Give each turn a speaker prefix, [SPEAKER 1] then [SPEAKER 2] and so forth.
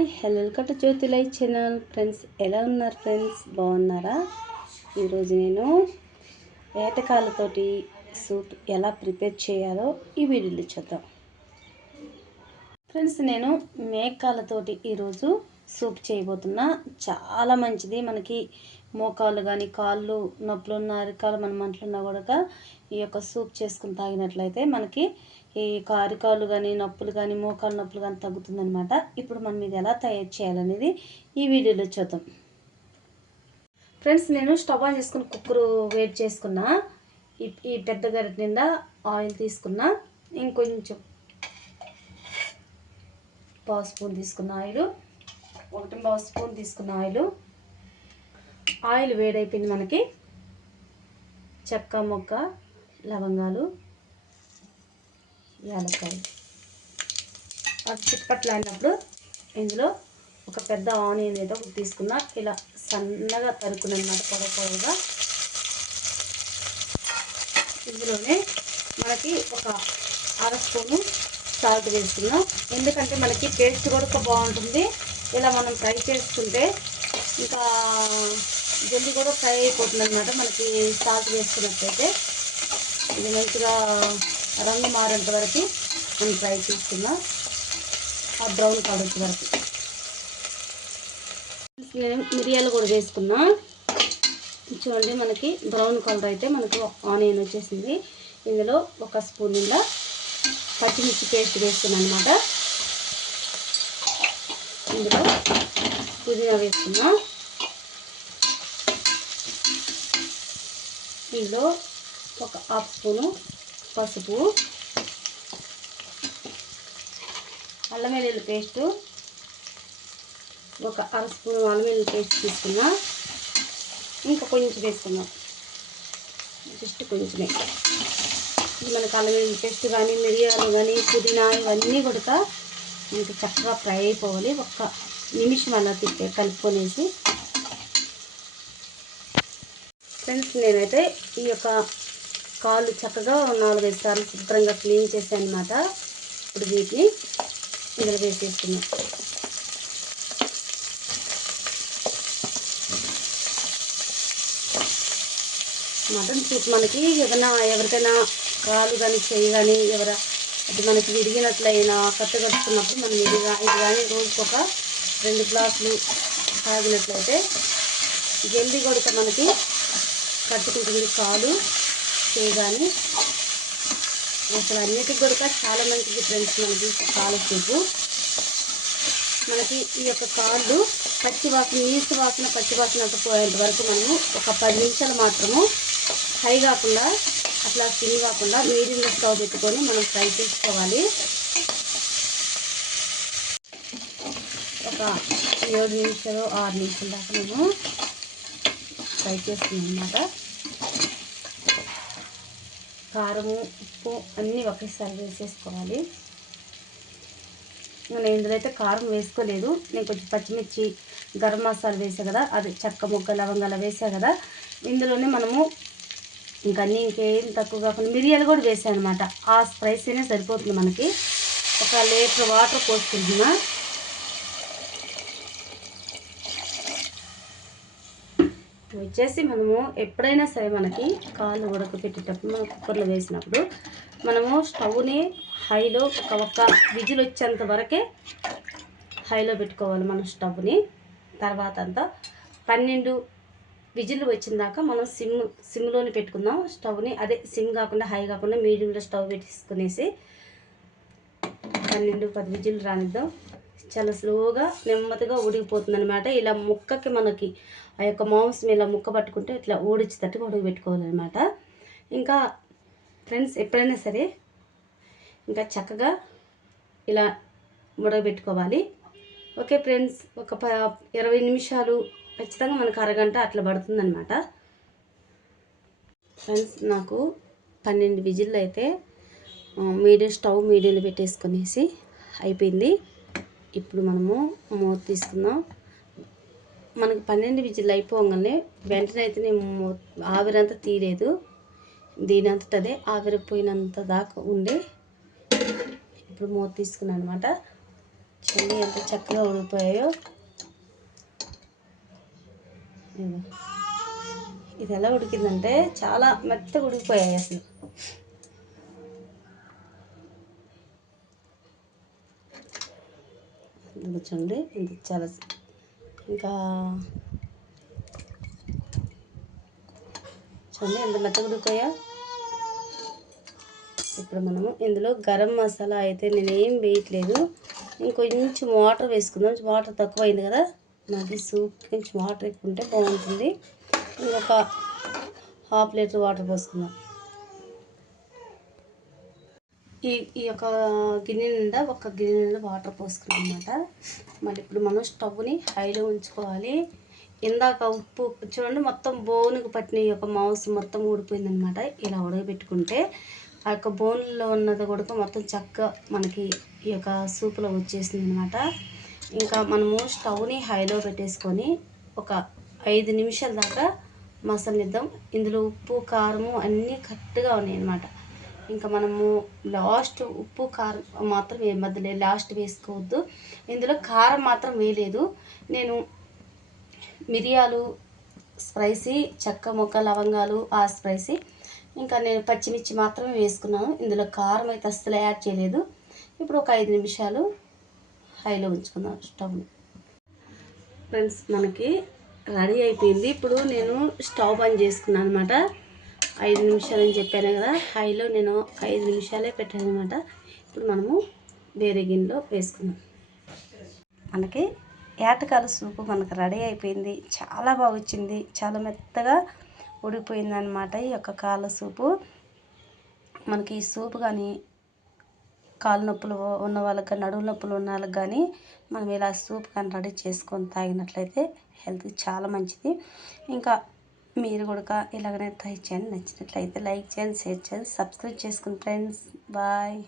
[SPEAKER 1] Hi hello కట్ట జ్యోతి life channel. Friends ఎలా ఉన్నారు ఫ్రెండ్స్? బాగున్నారా? ఈరోజు నేను వేటకాలతోటి సూప్ ఎలా ప్రిపేర్ చేయాలో ఈ వీడియోలో చూద్దాం. ఫ్రెండ్స్ నేను మేకాలతోటి ఈరోజు సూప్ చేయబోతున్నా. చాలా మంచిది. మనకి మోకాలు కానీ కాళ్ళు నొప్పులు ఉన్న అరికాలు మన మంటలున్నా కూడా ఈ యొక్క సూప్ చేసుకుని తాగినట్లయితే మనకి ఈ కారికాలు కానీ నొప్పులు కానీ మోకాలు నొప్పులు కానీ తగ్గుతుందనమాట ఇప్పుడు మనం ఇది ఎలా తయారు చేయాలనేది ఈ వీడియోలో చూద్దాం. ఫ్రెండ్స్ నేను స్టవ్ ఆన్ చేసుకుని కుక్కర్ వేడి చేసుకున్నా. ఈ ఈ పెద్ద గరిట నిండా ఆయిల్ తీసుకున్నా. ఇంకొంచెం పావు స్పూన్ తీసుకున్న ఆయిల్ ఒకటి పావు స్పూన్ తీసుకున్న ఆయిల్. ఆయిల్ వేడైపోయింది మనకి. చెక్క మొక్క లవంగాలు యాలక్కాయలు. అది చిప్పట్లాడినప్పుడు ఇందులో ఒక పెద్ద ఆనియన్ ఏదో ఒకటి ఇలా సన్నగా తరుకునమాట పొడ పొగ ఇందులోనే మనకి ఒక అర స్పూను సాల్ట్ వేసుకున్నాం ఎందుకంటే మనకి టేస్ట్ కూడా బాగుంటుంది. ఇలా మనం ఫ్రై చేసుకుంటే ఇంకా జల్లి కూడా ఫ్రై అయిపోతుంది అనమాట మనకి సాల్ట్ వేసుకున్నట్లయితే. ఇది మంచిగా రంగు మారేంత వరకు మనం ఫ్రై చేసుకుందాం ఆ బ్రౌన్ కలర్ వరకు. మిరియాలు కూడా వేసుకున్నాం. చూడండి మనకి బ్రౌన్ కలర్ అయితే మనకు ఆనియన్ వచ్చేసింది. ఇందులో ఒక స్పూన్ నిండా పచ్చిమిర్చి పేస్ట్ వేస్తున్నాను అనమాట ఇందులో పుదీనా వేసుకున్నా ఇందులో ఒక హాఫ్ స్పూను పసుపు అల్లం వెల్లుల్లి పేస్టు ఒక అర స్పూన్ అల్లం వెల్లుల్లి పేస్ట్ తీసుకున్నా. ఇంకా కొంచెం వేసుకున్నాం జస్ట్ కొంచెమే. మనకు అల్లం వెల్లుల్లి పేస్ట్ కానీ మిరియాలు కానీ పుదీనా ఇవన్నీ కూడా మనకి చక్కగా ఫ్రై అయిపోవాలి. ఒక్క నిమిషం అలా తిప్పే కలుపుకొనేసి. ఫ్రెండ్స్ నేనైతే ఈ యొక్క కాళ్ళు చక్కగా నాలుగైదు సార్లు శుభ్రంగా క్లీన్ చేసాను అనమాట ఇప్పుడు వీటిని ఇందులో వేసేస్తున్నాం. మటన్ సూప్ మనకి ఏదైనా ఎవరికైనా కాలు కానీ చెయ్యి కానీ ఎవర అది మనకి విరిగినట్లయినా కట్టు కట్టుకున్నప్పుడు మనం విరిగా ఇది కానీ రోజుకు ఒక రెండు గ్లాసులు తాగినట్లయితే జల్దీ కొడుక మనకి కట్టుకుంటుంది కాలు. చేయగానే అసలు అన్నిటికి కూడా చాలా మంచిది ఫ్రెండ్స్ మనకి కాలు సూపు మనకి ఈ యొక్క కాళ్ళు పచ్చి వాసన నీసు వాసన పచ్చి వాసన అంతా పోయేంత వరకు మనము ఒక పది నిమిషాలు మాత్రము హై కాకుండా అట్లా స్కిన్ కాకుండా మీడియంలో స్టవ్ పెట్టుకొని మనం ఫ్రై చేసుకోవాలి. ఒక ఏడు నిమిషాలు ఆరు నిమిషాల దాకా మేము ఫ్రై చేస్తున్నాం అన్నమాట. కారము ఉప్పు అన్నీ ఒకేసారి వేసేసుకోవాలి. నేను ఇందులో అయితే కారం వేసుకోలేదు. నేను కొంచెం పచ్చిమిర్చి గరం మసాలా వేసా కదా అది చెక్క ముక్క లవంగాలు వేసా కదా. ఇందులోనే మనము ఇంకా అన్నీ ఇంకేం తక్కువ కాకుండా మిరియాలు కూడా వేసాను అనమాట ఆ స్పైసీనే సరిపోతుంది మనకి. ఒక లీటర్ వాటర్ పోసుకుంటున్నా. వచ్చేసి మనము ఎప్పుడైనా సరే మనకి కాళ్ళు ఉడకపెట్టేటప్పుడు మనం కుక్కర్లో వేసినప్పుడు మనము స్టవ్ని హైలో ఒక ఒక్క విజిల్ వచ్చేంత వరకే హైలో పెట్టుకోవాలి మనం స్టవ్ని తర్వాత అంతా పన్నెండు విజిల్ వచ్చిన దాకా మనం సిమ్ సిమ్లోనే పెట్టుకుందాం. స్టవ్ని అదే సిమ్ కాకుండా హై కాకుండా మీడియంలో స్టవ్ పెట్టేసుకునేసి పన్నెండు పది విజిల్ రానిద్దాం. చాలా స్లోగా నెమ్మదిగా ఉడికిపోతుంది అనమాట ఇలా ముక్కకి మనకి ఆ యొక్క మాంసం ఇలా ముక్క పట్టుకుంటే ఇట్లా ఊడిచ్చేటట్టుగా ఉడకబెట్టుకోవాలన్నమాట. ఇంకా ఫ్రెండ్స్ ఎప్పుడైనా సరే ఇంకా చక్కగా ఇలా ఉడకబెట్టుకోవాలి. ఓకే ఫ్రెండ్స్ ఒక ప ఇరవై నిమిషాలు ఖచ్చితంగా మనకు అరగంట అట్లా పడుతుందనమాట ఫ్రెండ్స్ నాకు పన్నెండు విజిల్లు అయితే మీడియం స్టవ్ మీడియంలో పెట్టేసుకునేసి అయిపోయింది. ఇప్పుడు మనము మూత తీసుకుందాం. మనకి పన్నెండు విజిల్లు అయిపోగానే వెంటనే అయితే నేను ఆవిరంతా తీయలేదు. దీని అంతటదే ఆవిరిపోయినంత దాకా ఉండే ఇప్పుడు మూత తీసుకున్నాను అనమాట చూడండి ఎంత చక్కగా ఉడికిపోయాయో ఇది ఎలా ఉడికిందంటే చాలా మెత్తగా ఉడికిపోయాయి అసలు. ఇదిగో చూడండి ఇది చాలా ఇంకా చూడండి ఎంత మెత్తగా ఇప్పుడు మనము ఇందులో గరం మసాలా అయితే నేనేం వేయట్లేదు. ఇంకొంచెం వాటర్ వేసుకుందాం. వాటర్ తక్కువ అయింది కదా మాది సూప్ కొంచెం వాటర్ ఎక్కువ ఉంటే బాగుంటుంది. ఇంకొక హాఫ్ లీటర్ వాటర్ పోసుకుందాం. ఈ ఈ యొక్క గిన్నె నిండా ఒక గిన్నె నిండా వాటర్ పోసుకున్నాం అనమాట మళ్ళీ ఇప్పుడు మనం స్టవ్ని హైలో ఉంచుకోవాలి. ఇందాక ఉప్పు చూడండి మొత్తం బోనుకు పట్టిన ఈ యొక్క మాంసం మొత్తం ఊడిపోయిందనమాట. ఇలా ఉడకబెట్టుకుంటే ఆ యొక్క బోన్లో ఉన్నది కూడా మొత్తం చక్కగా మనకి ఈ యొక్క సూపులో వచ్చేసింది అనమాట ఇంకా మనము స్టవ్ని హైలో పెట్టేసుకొని ఒక ఐదు నిమిషాల దాకా మసలిద్దాం. ఇందులో ఉప్పు కారము అన్నీ కరెక్ట్గా ఉన్నాయి అనమాట ఇంకా మనము లాస్ట్ ఉప్పు కారం మాత్రం ఏ మధ్యలో లాస్ట్ వేసుకోవద్దు. ఇందులో కారం మాత్రం వేయలేదు. నేను మిరియాలు స్పైసీ చెక్క మొక్క లవంగాలు ఆ స్పైసీ ఇంకా నేను పచ్చిమిర్చి మాత్రమే వేసుకున్నాను. ఇందులో కారం అయితే అస్సలు యాడ్ చేయలేదు. ఇప్పుడు ఒక ఐదు నిమిషాలు హైలో ఉంచుకున్నాను స్టవ్ ఫ్రెండ్స్ మనకి రెడీ అయిపోయింది. ఇప్పుడు నేను స్టవ్ బంద్ చేసుకున్నాను అనమాట ఐదు నిమిషాలు అని చెప్పాను కదా హైలో నేను ఐదు నిమిషాలే పెట్టాను అనమాట ఇప్పుడు మనము వేరే గిన్నెలో వేసుకుందాం. మనకి ఏటకాల సూపు మనకు రెడీ అయిపోయింది. చాలా బాగా వచ్చింది చాలా మెత్తగా ఉడికిపోయింది అనమాట ఈ యొక్క కాళ్ళ సూపు. మనకి ఈ సూపు కానీ కాలు నొప్పులు ఉన్న వాళ్ళకి కానీ నడుము నొప్పులు ఉన్న వాళ్ళకి కానీ మనం ఇలా సూప్ కానీ రెడీ చేసుకొని తాగినట్లయితే హెల్త్కి చాలా మంచిది. ఇంకా మీరు కూడా ఇలాగనే ట్రై చేయండి. నచ్చినట్లయితే లైక్ చేయండి షేర్ చేయండి సబ్స్క్రైబ్ చేసుకుని ఫ్రెండ్స్. బాయ్.